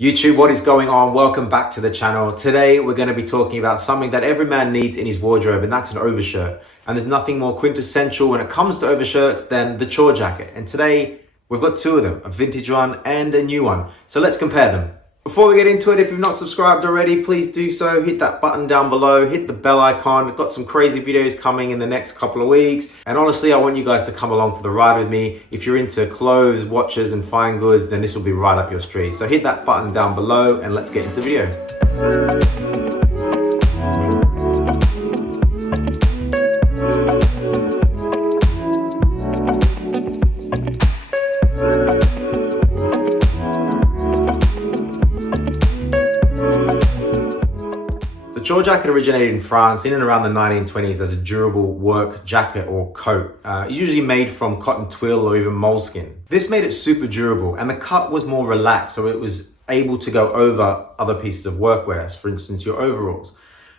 YouTube, what is going on? Welcome back to the channel. Today, we're going to be talking about something that every man needs in his wardrobe, and that's an overshirt. And there's nothing more quintessential when it comes to overshirts than the Chore Jacket. And today, we've got two of them, a vintage one and a new one. So let's compare them. Before we get into it, if you've not subscribed already, please do so. Hit that button down below, hit the bell icon. I've got some crazy videos coming in the next couple of weeks. And honestly, I want you guys to come along for the ride with me. If you're into clothes, watches, and fine goods, then this will be right up your street. So hit that button down below and let's get into the video. The Chore Jacket originated in France in and around the 1920s as a durable work jacket or coat, usually made from cotton twill or even moleskin. This made it super durable, and the cut was more relaxed, so it was able to go over other pieces of workwear, for instance your overalls.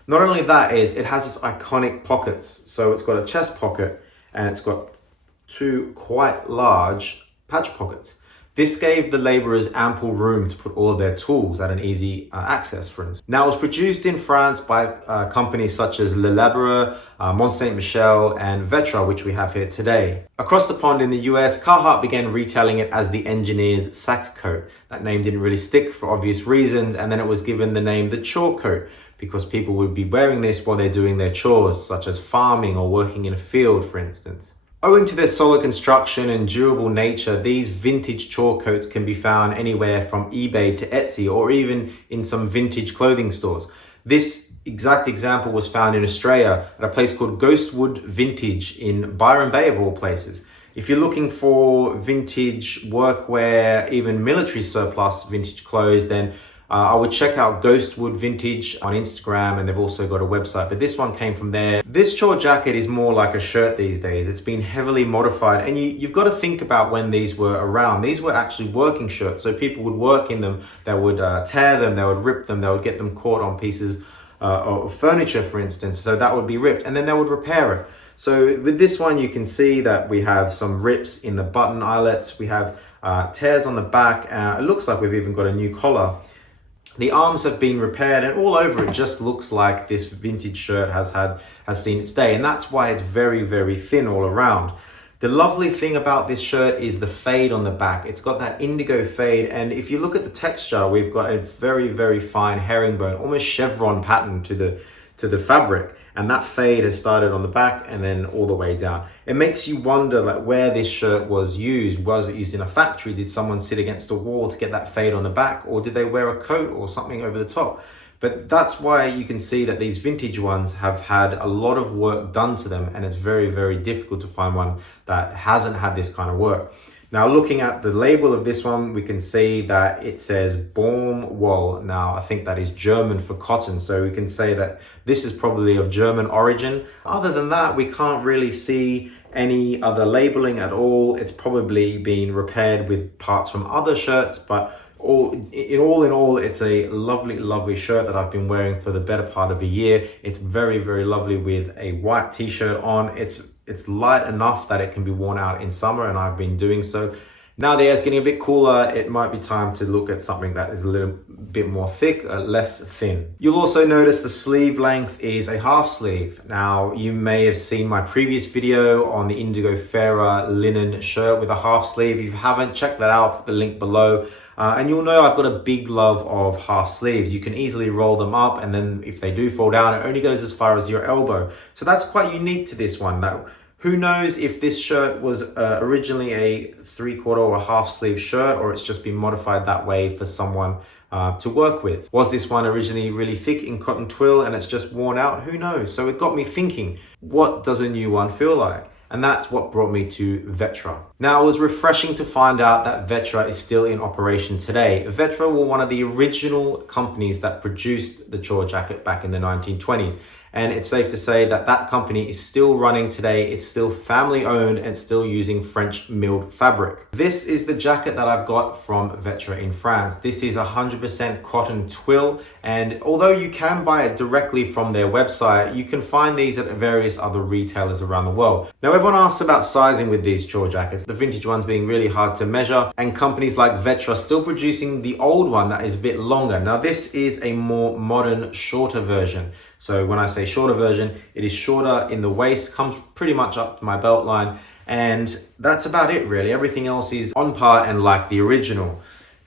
Not only that, it has this iconic pockets, so it's got a chest pocket and it's got two quite large patch pockets. This gave the laborers ample room to put all of their tools at an easy access, for instance. Now, it was produced in France by companies such as Le Laboureur, Mont Saint-Michel, and Vetra, which we have here today. Across the pond in the US, Carhartt began retailing it as the engineer's sack coat. That name didn't really stick for obvious reasons, and then it was given the name the chore coat, because people would be wearing this while they're doing their chores, such as farming or working in a field, for instance. Owing to their solid construction and durable nature, these vintage chore coats can be found anywhere from eBay to Etsy, or even in some vintage clothing stores. This exact example was found in Australia at a place called Ghostwood Vintage in Byron Bay, of all places. If you're looking for vintage workwear, even military surplus vintage clothes, then I would check out Ghostwood Vintage on Instagram, and they've also got a website, but this one came from there. This Chore Jacket is more like a shirt these days. It's been heavily modified, and you've got to think about when these were around. These were actually working shirts, so people would work in them. They would tear them, they would rip them, they would get them caught on pieces of furniture, for instance, so that would be ripped, and then they would repair it. So with this one, you can see that we have some rips in the button eyelets, we have tears on the back, it looks like we've even got a new collar. The arms have been repaired, and all over it just looks like this vintage shirt has seen its day, and that's why it's very, very thin all around. The lovely thing about this shirt is the fade on the back. It's got that indigo fade, and if you look at the texture, we've got a very, very fine herringbone, almost chevron pattern to the fabric, and that fade has started on the back and then all the way down. It makes you wonder, like, where this shirt was used. Was it used in a factory? Did someone sit against a wall to get that fade on the back, or did they wear a coat or something over the top? But that's why you can see that these vintage ones have had a lot of work done to them, and it's very, very difficult to find one that hasn't had this kind of work. Now, looking at the label of this one, we can see that it says Baumwolle. Now, I think that is German for cotton, so we can say that this is probably of German origin. Other than that, we can't really see any other labeling at all. It's probably been repaired with parts from other shirts, but all in all, it's a lovely, lovely shirt that I've been wearing for the better part of a year. It's very, very lovely with a white t-shirt on. It's light enough that it can be worn out in summer, and I've been doing so. Now the air's getting a bit cooler, it might be time to look at something that is a little bit more thick, less thin. You'll also notice the sleeve length is a half sleeve. Now, you may have seen my previous video on the Indigo Fairer linen shirt with a half sleeve. If you haven't, check that out, put the link below. And you'll know I've got a big love of half sleeves. You can easily roll them up, and then if they do fall down, it only goes as far as your elbow. So that's quite unique to this one. Now, who knows if this shirt was originally a 3/4 or a half sleeve shirt, or it's just been modified that way for someone to work with. Was this one originally really thick in cotton twill and it's just worn out? Who knows? So it got me thinking, what does a new one feel like? And that's what brought me to Vetra. Now, it was refreshing to find out that Vetra is still in operation today. Vetra were one of the original companies that produced the Chore Jacket back in the 1920s. And it's safe to say that that company is still running today. It's still family owned and still using French milled fabric. This is the jacket that I've got from Vetra in France. This is 100% cotton twill, and although you can buy it directly from their website, you can find these at various other retailers around the world. Now, everyone asks about sizing with these chore jackets, the vintage ones being really hard to measure, and companies like Vetra still producing the old one that is a bit longer. Now, this is a more modern, shorter version. So when I say shorter version, it is shorter in the waist, comes pretty much up to my belt line, and that's about it really. Everything else is on par and like the original.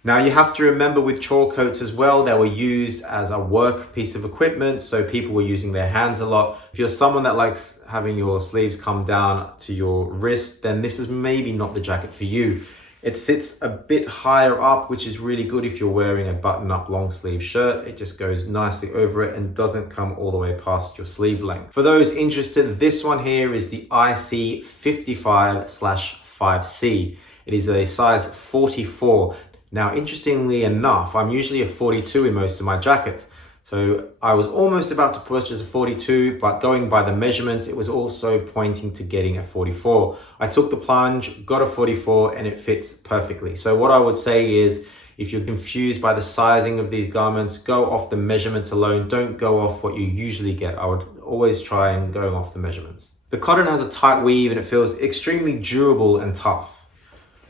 Now, you have to remember with chore coats as well, they were used as a work piece of equipment, so people were using their hands a lot. If you're someone that likes having your sleeves come down to your wrist, then this is maybe not the jacket for you. It sits a bit higher up, which is really good if you're wearing a button-up long sleeve shirt. It just goes nicely over it and doesn't come all the way past your sleeve length. For those interested, this one here is the IC 55/5C. It is a size 44. Now, interestingly enough, I'm usually a 42 in most of my jackets. So I was almost about to purchase a 42, but going by the measurements, it was also pointing to getting a 44. I took the plunge, got a 44, and it fits perfectly. So what I would say is, if you're confused by the sizing of these garments, go off the measurements alone. Don't go off what you usually get. I would always try and go off the measurements. The cotton has a tight weave and it feels extremely durable and tough.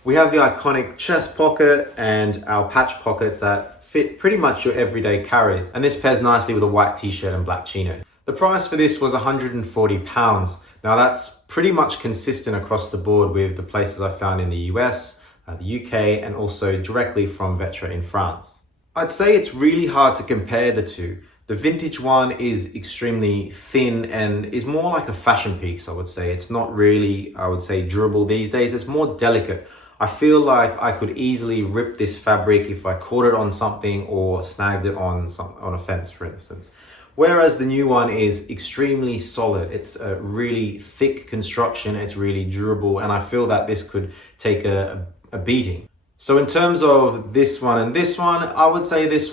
We have the iconic chest pocket and our patch pockets that fit pretty much your everyday carries. And this pairs nicely with a white t-shirt and black chino. The price for this was £140. Now that's pretty much consistent across the board with the places I found in the US, the UK, and also directly from Vetra in France. I'd say it's really hard to compare the two. The vintage one is extremely thin and is more like a fashion piece, I would say. It's not really, I would say, durable these days. It's more delicate. I feel like I could easily rip this fabric if I caught it on something or snagged it on a fence, for instance. Whereas the new one is extremely solid. It's a really thick construction. It's really durable. And I feel that this could take a beating. So in terms of this one and this one, I would say this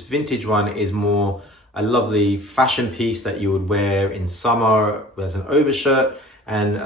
vintage one is more a lovely fashion piece that you would wear in summer as an overshirt. And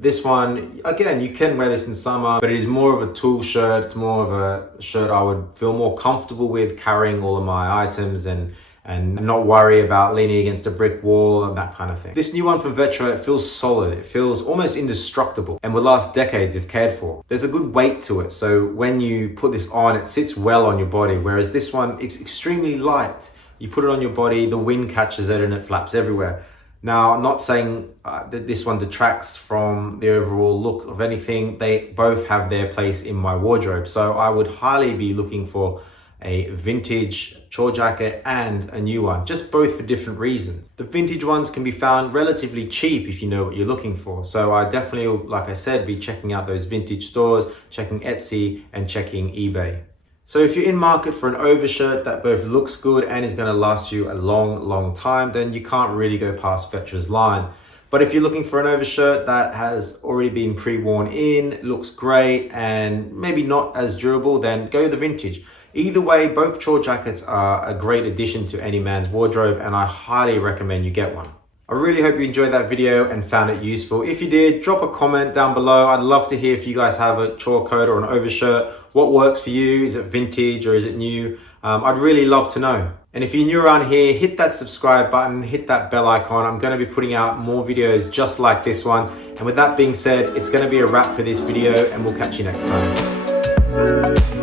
this one, again, you can wear this in summer, but it is more of a tool shirt. It's more of a shirt I would feel more comfortable with carrying all of my items and not worry about leaning against a brick wall and that kind of thing. This new one from Vetra, it feels solid. It feels almost indestructible and will last decades if cared for. There's a good weight to it. So when you put this on, it sits well on your body, whereas this one is extremely light. You put it on your body, the wind catches it and it flaps everywhere. Now, I'm not saying that this one detracts from the overall look of anything. They both have their place in my wardrobe. So I would highly be looking for a vintage chore jacket and a new one, just both for different reasons. The vintage ones can be found relatively cheap if you know what you're looking for. So I definitely, like I said, be checking out those vintage stores, checking Etsy and checking eBay. So if you're in market for an overshirt that both looks good and is going to last you a long time, then you can't really go past Vetra's line. But if you're looking for an overshirt that has already been pre-worn in, looks great and maybe not as durable, then go the vintage. Either way, both chore jackets are a great addition to any man's wardrobe and I highly recommend you get one. I really hope you enjoyed that video and found it useful. If you did, drop a comment down below. I'd love to hear if you guys have a chore coat or an overshirt. What works for you? Is it vintage or is it new? I'd really love to know. And if you're new around here, hit that subscribe button, hit that bell icon. I'm going to be putting out more videos just like this one. And with that being said, it's going to be a wrap for this video and we'll catch you next time.